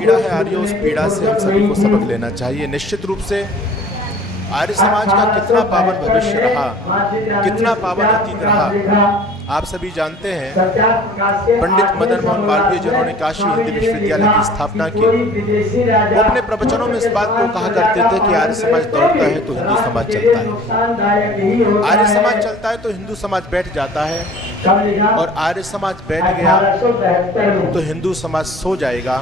पीड़ा है आर्य, उस पीड़ा से हम सभी को सबक लेना चाहिए। निश्चित रूप से आर्य समाज का कितना पावन भविष्य रहा, कितना पावन अतीत रहा, आप सभी जानते हैं। पंडित मदन मोहन मालवीय जिन्होंने काशी हिंदी विश्वविद्यालय की स्थापना की, वो अपने प्रवचनों में इस बात को कहा करते थे कि आर्य समाज दौड़ता है तो हिंदू समाज चलता है, आर्य समाज चलता है तो हिंदू समाज बैठ जाता है, और आर्य समाज बैठ गया तो हिंदू समाज सो जाएगा,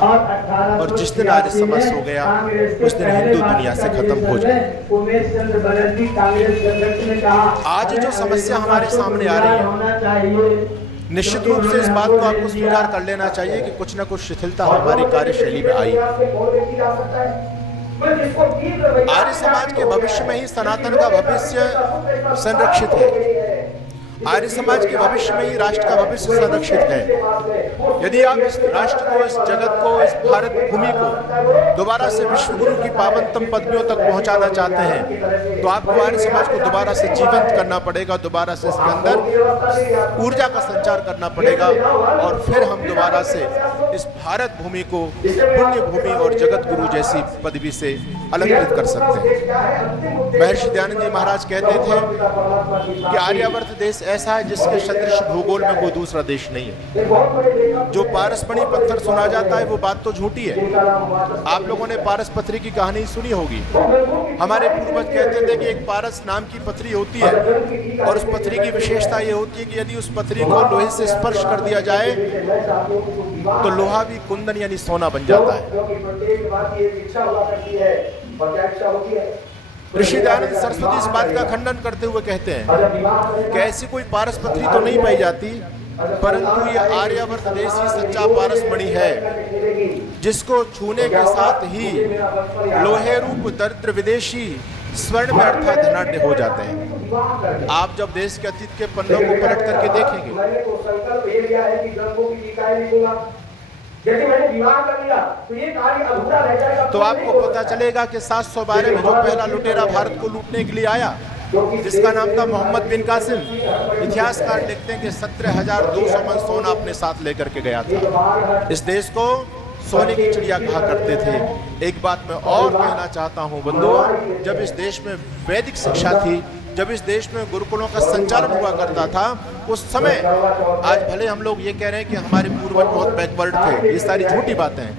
और जिस दिन आर्य समाज सो गया उस दिन हिंदू दुनिया से खत्म हो जाएगा। आज जो समस्या हमारे सामने आ रही है, निश्चित रूप से इस बात को आपको स्वीकार कर लेना चाहिए कि कुछ न कुछ शिथिलता हमारी कार्यशैली में आई। आर्य समाज के भविष्य में ही सनातन का भविष्य संरक्षित है, आर्य समाज के भविष्य में ही राष्ट्र का भविष्य संरक्षित है। यदि आप इस राष्ट्र को, इस जगत को, इस भारत भूमि को दोबारा से विश्व गुरु की पावनतम पदवियों तक पहुंचाना चाहते हैं तो आपको आर्य समाज को दोबारा से जीवंत करना पड़ेगा, दोबारा से इसके अंदर ऊर्जा का संचार करना पड़ेगा, और फिर हम दोबारा से इस भारत भूमि को पुण्य भूमि और जगत गुरु जैसी पदवी से अलंकृत कर सकते हैं। महर्षि दयानंद जी महाराज कहते थे कि आर्यावर्त देश ऐसा है जिसके सदृश भूगोल में कोई दूसरा देश नहीं है। जो पारसमणि पत्थर सुना जाता है वो बात तो झूठी है। आप लोगों ने पारस पथरी की कहानी सुनी होगी। हमारे पूर्वज कहते थे कि एक पारस नाम की पथरी होती है, और उस पथरी की विशेषता ये होती है कि यदि उस पथरी को लोहे से स्पर्श कर दिया जाए तो लोहा भी कुंदन यानी सोना बन जाता है। ऋषि दयानंद सरस्वती इस बात का खंडन करते हुए कहते हैं कि ऐसी कोई पारस पथरी तो नहीं पाई जाती, परंतु ये आर्यावर्त देश ही सच्चा पारसमणि है, जिसको छूने के साथ ही लोहे रूप दरिद्र विदेशी स्वर्ण में अर्थात धनाढ्य हो जाते हैं। आप जब देश के अतीत के पन्नों को पलट करके देखेंगे तो आपको पता चलेगा कि 712 में जो पहला लुटेरा भारत को लूटने के लिए आया, जिसका नाम था मोहम्मद बिन कासिम, इतिहासकार लिखते हैं कि 17,200 मन सोना अपने साथ लेकर के गया था। इस देश को सोने की चिड़िया कहा करते थे। एक बात मैं और कहना चाहता हूँ बंधुओं, जब इस देश में वैदिक शिक्षा थी, जब इस देश में गुरुकुलों का संचालन हुआ करता था, उस समय, आज भले हम लोग ये कह रहे हैं कि हमारे पूर्वज बहुत बैकवर्ड थे, ये सारी झूठी बातें हैं।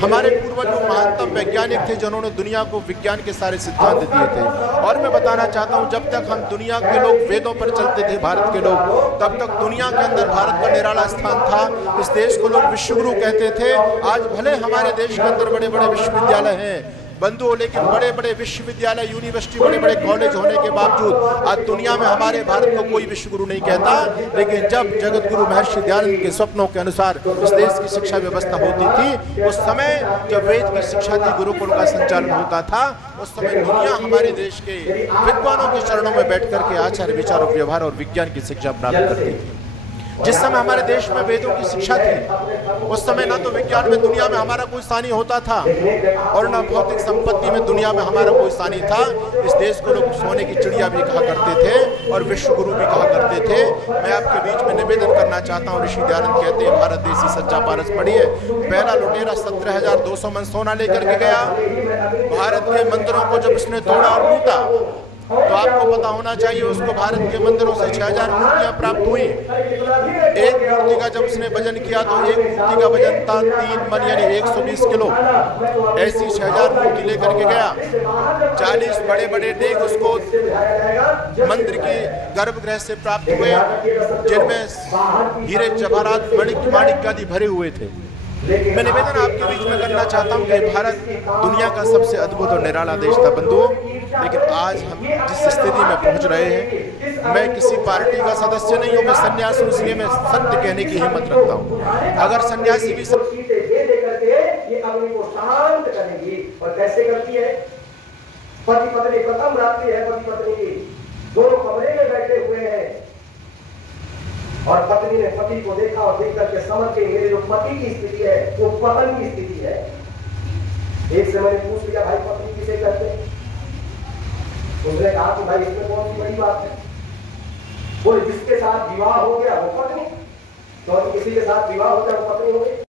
हमारे पूर्वज वो महानतम वैज्ञानिक थे जिन्होंने दुनिया को विज्ञान के सारे सिद्धांत दिए थे। और मैं बताना चाहता हूँ, जब तक हम दुनिया के लोग वेदों पर चलते थे, भारत के लोग, तब तक दुनिया के अंदर भारत का निराला स्थान था। इस देश को लोग विश्वगुरु कहते थे। आज भले हमारे देश के अंदर बड़े बड़े विश्वविद्यालय हैं बंधुओं, लेकिन बड़े बड़े विश्वविद्यालय, यूनिवर्सिटी, बड़े बड़े कॉलेज होने के बावजूद आज दुनिया में हमारे भारत को कोई विश्वगुरु नहीं कहता। लेकिन जब जगत गुरु महर्षि दयानंद के सपनों के अनुसार इस देश की शिक्षा व्यवस्था होती थी, उस समय जब वेद की शिक्षा थी, गुरुकुल का संचालन होता था, उस समय दुनिया हमारे देश के विद्वानों के चरणों में बैठ करके आचार विचार व्यवहार और विज्ञान की शिक्षा प्राप्त करती थी। जिस समय हमारे देश में वेदों की शिक्षा थी, उस समय ना तो विज्ञान में दुनिया में हमारा कोई स्थानीय होता था, और ना भौतिक संपत्ति में दुनिया में हमारा कोई स्थानीय था। इस देश को लोग सोने की चिड़िया भी कहा करते थे और विश्व गुरु भी कहा करते थे। मैं आपके बीच में निवेदन करना चाहता हूँ, ऋषि दयानंद कहते हैं भारत देश ही सच्चा पारसमणि है। पहला लुटेरा 17,200 मन सोना लेकर के गया। भारत के मंदिरों को जब उसने तोड़ा और लूटा तो आपको पता होना चाहिए उसको भारत के मंदिरों से 6,000 मूर्तियां प्राप्त हुई। एक मूर्ति का जब उसने वजन किया तो एक मूर्ति का वजन था 3 मन यानी 120 किलो। ऐसी 6,000 मूर्ति लेकर के गया। 40 बड़े बड़े डेग उसको मंदिर के गर्भगृह से प्राप्त हुए, जिनमें हीरे जवाहरात माणिक आदि भरे हुए थे। मैं निवेदन आपके बीच में करना चाहता हूँ कि भारत दुनिया का सबसे अद्भुत और निराला देश था बंधुओं, लेकिन आज हम जिस स्थिति में पहुँच रहे हैं, मैं किसी पार्टी का सदस्य नहीं हूँ, मैं सन्यासी हूँ, इसलिए मैं सत्य कहने की हिम्मत रखता हूँ। अगर सन्यासी भी पति पत्नी प्रथम रात्रि है, पति पत्नी की दोनों कमरे में बैठे हुए हैं, और पत्नी ने पति को देखा और देख करके समझ के मेरे जो पति की स्थिति है वो पतन की स्थिति है। एक से मैंने पूछ लिया, भाई पत्नी किसे कहते हैं? उसने कहा कि भाई इसमें कौन सी बड़ी बात है, बोले जिसके साथ विवाह हो गया वो पत्नी, तो किसी के साथ विवाह हो गया वो पत्नी हो गई।